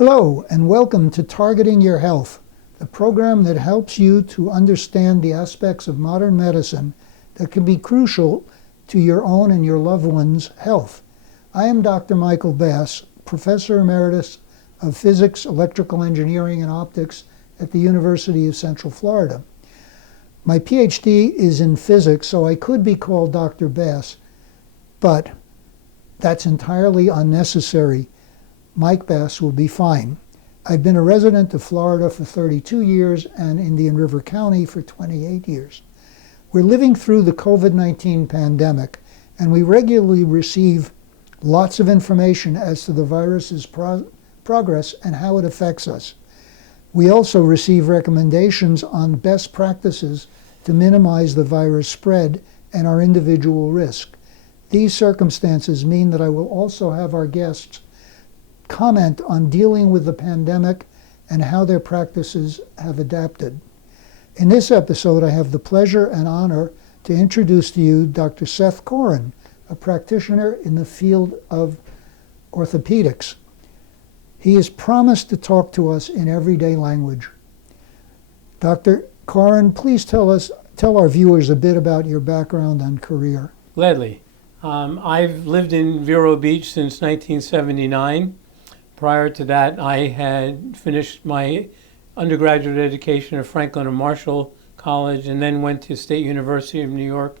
Hello, and welcome to Targeting Your Health, the program that helps you to understand the aspects of modern medicine that can be crucial to your own and your loved one's health. I am Dr. Michael Bass, Professor Emeritus of Physics, Electrical Engineering, and Optics at the University of Central Florida. My PhD is in physics, so I could be called Dr. Bass, but that's entirely unnecessary. Mike Bass will be fine. I've been a resident of Florida for 32 years and Indian River County for 28 years. We're living through the COVID-19 pandemic, and we regularly receive lots of information as to the virus's progress and how it affects us. We also receive recommendations on best practices to minimize the virus spread and our individual risk. These circumstances mean that I will also have our guests comment on dealing with the pandemic and how their practices have adapted. In this episode, I have the pleasure and honor to introduce to you Dr. Seth Coren, a practitioner in the field of orthopedics. He has promised to talk to us in everyday language. Dr. Coren, please tell our viewers a bit about your background and career. Gladly. I've lived in Vero Beach since 1979. Prior to that, I had finished my undergraduate education at Franklin and Marshall College and then went to State University of New York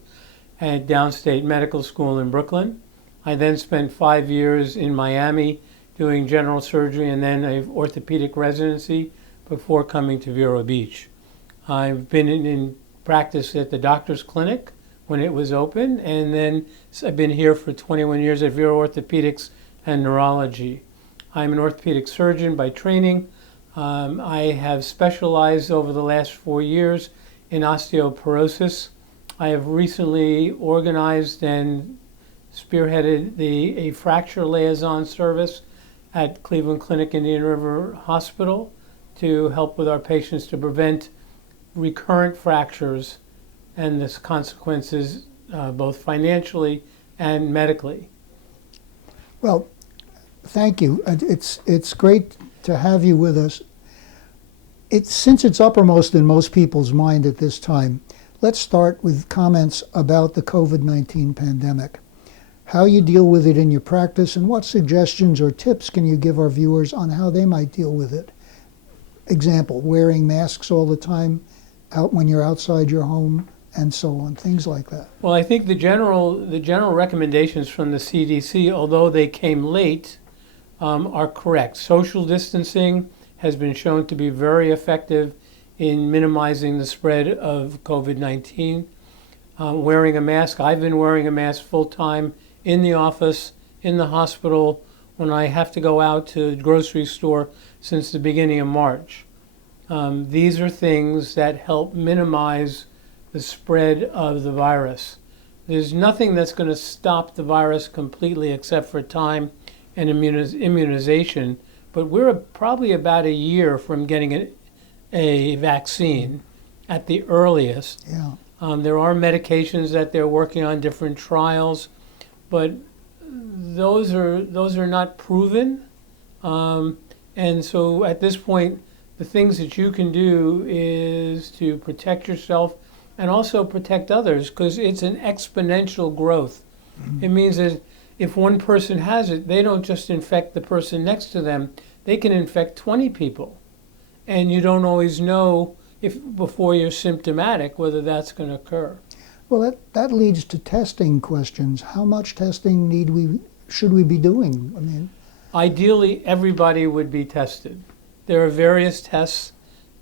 at Downstate Medical School in Brooklyn. I then spent 5 years in Miami doing general surgery and then an orthopedic residency before coming to Vero Beach. I've been in practice at the doctor's clinic when it was open, and then I've been here for 21 years at Vero Orthopedics and Neurology. I'm an orthopedic surgeon by training. I have specialized over the last 4 years in osteoporosis. I have recently organized and spearheaded a fracture liaison service at Cleveland Clinic Indian River Hospital to help with our patients to prevent recurrent fractures and the consequences both financially and medically. Well, thank you. It's great to have you with us. Since it's uppermost in most people's mind at this time, let's start with comments about the COVID-19 pandemic, how you deal with it in your practice, and what suggestions or tips can you give our viewers on how they might deal with it? Example, wearing masks all the time out when you're outside your home, and so on, things like that. Well, I think the general recommendations from the CDC, although they came late, are correct. Social distancing has been shown to be very effective in minimizing the spread of COVID-19. Wearing a mask, I've been wearing a mask full-time in the office, in the hospital, when I have to go out to the grocery store since the beginning of March. These are things that help minimize the spread of the virus. There's nothing that's going to stop the virus completely except for time and immunization, but we're probably about a year from getting a vaccine at the earliest. Yeah. There are medications that they're working on, different trials, but those are not proven. And so at this point, the things that you can do is to protect yourself and also protect others, because it's an exponential growth. Mm-hmm. It means that if one person has it, they don't just infect the person next to them, they can infect 20 people. And you don't always know before you're symptomatic whether that's going to occur. Well, that leads to testing questions. How much testing should we be doing? I mean, ideally, everybody would be tested. There are various tests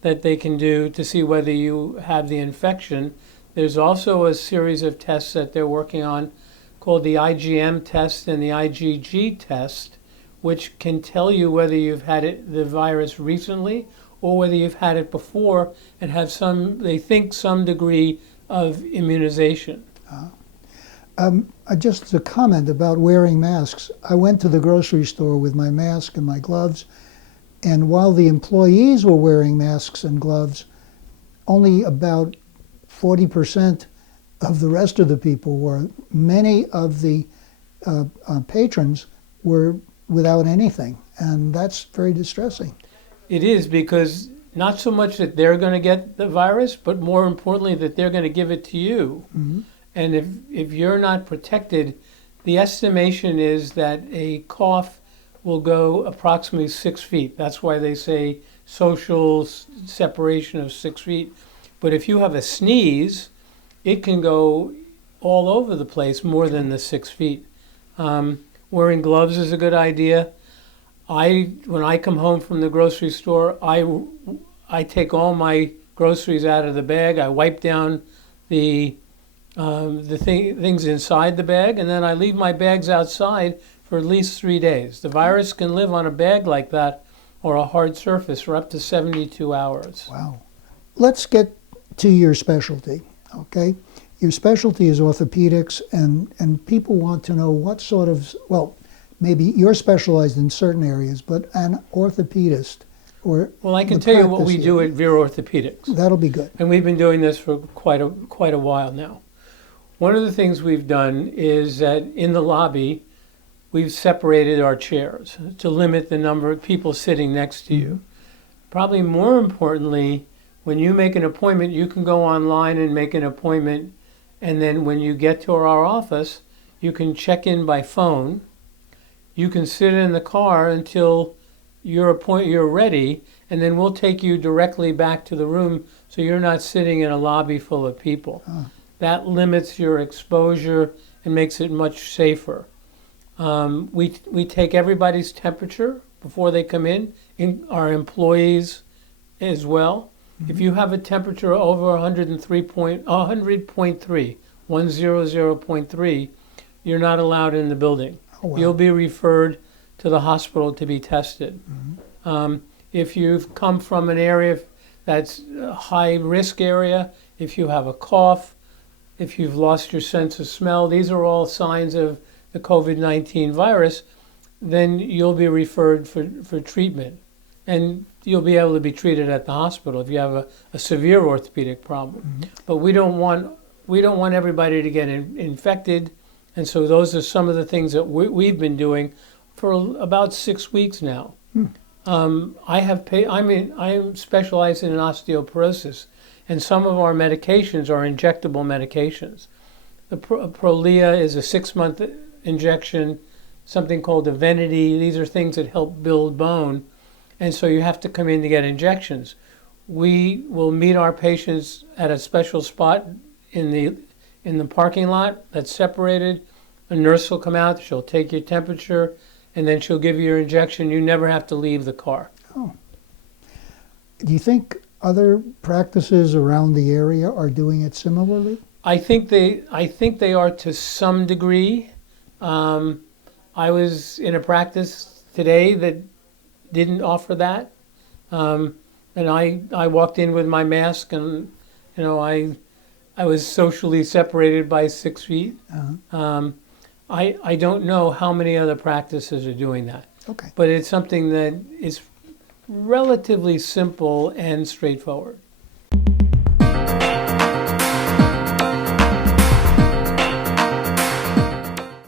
that they can do to see whether you have the infection. There's also a series of tests that they're working on called the IgM test and the IgG test, which can tell you whether you've had the virus recently or whether you've had it before and have some degree of immunization. Just a comment about wearing masks. I went to the grocery store with my mask and my gloves, and while the employees were wearing masks and gloves, only about 40% of the rest of the people were. Many of the patrons were without anything, and that's very distressing. It is, because not so much that they're going to get the virus, but more importantly that they're going to give it to you. Mm-hmm. And if you're not protected, the estimation is that a cough will go approximately 6 feet. That's why they say social separation of 6 feet. But if you have a sneeze, it can go all over the place more than the 6 feet. Wearing gloves is a good idea. When I come home from the grocery store, I take all my groceries out of the bag. I wipe down the things inside the bag, and then I leave my bags outside for at least 3 days. The virus can live on a bag like that or a hard surface for up to 72 hours. Wow. Let's get to your specialty, okay? Your specialty is orthopedics, and people want to know what sort of, well, maybe you're specialized in certain areas, but an orthopedist or Well, I can tell you what we do at Vero Orthopedics. That'll be good. And we've been doing this for quite a while now. One of the things we've done is that in the lobby, we've separated our chairs to limit the number of people sitting next to you. Probably more importantly, when you make an appointment, you can go online and make an appointment, and then when you get to our office, you can check in by phone. You can sit in the car until you're ready, and then we'll take you directly back to the room so you're not sitting in a lobby full of people. That limits your exposure and makes it much safer. We take everybody's temperature before they come in our employees as well. If you have a temperature over 100.3, 100.3, you're not allowed in the building. Oh, wow. You'll be referred to the hospital to be tested. If you've come from an area that's a high risk area, if you have a cough, if you've lost your sense of smell, these are all signs of the COVID-19 virus, then you'll be referred for treatment. And you'll be able to be treated at the hospital if you have a severe orthopedic problem. But we don't want everybody to get infected, and so those are some of the things that we've been doing for about 6 weeks now. I'm specialized in osteoporosis, and some of our medications are injectable medications. The Prolia is a 6-month injection, something called Evenity. These are things that help build bone, and so you have to come in to get injections. We will meet our patients at a special spot in the parking lot that's separated. A nurse will come out, she'll take your temperature, and then she'll give you your injection. You never have to leave the car. Oh. Do you think other practices around the area are doing it similarly? I think they are to some degree. I was in a practice today that didn't offer that, and I walked in with my mask, and I was socially separated by 6 feet. I don't know how many other practices are doing that. Okay. But it's something that is relatively simple and straightforward.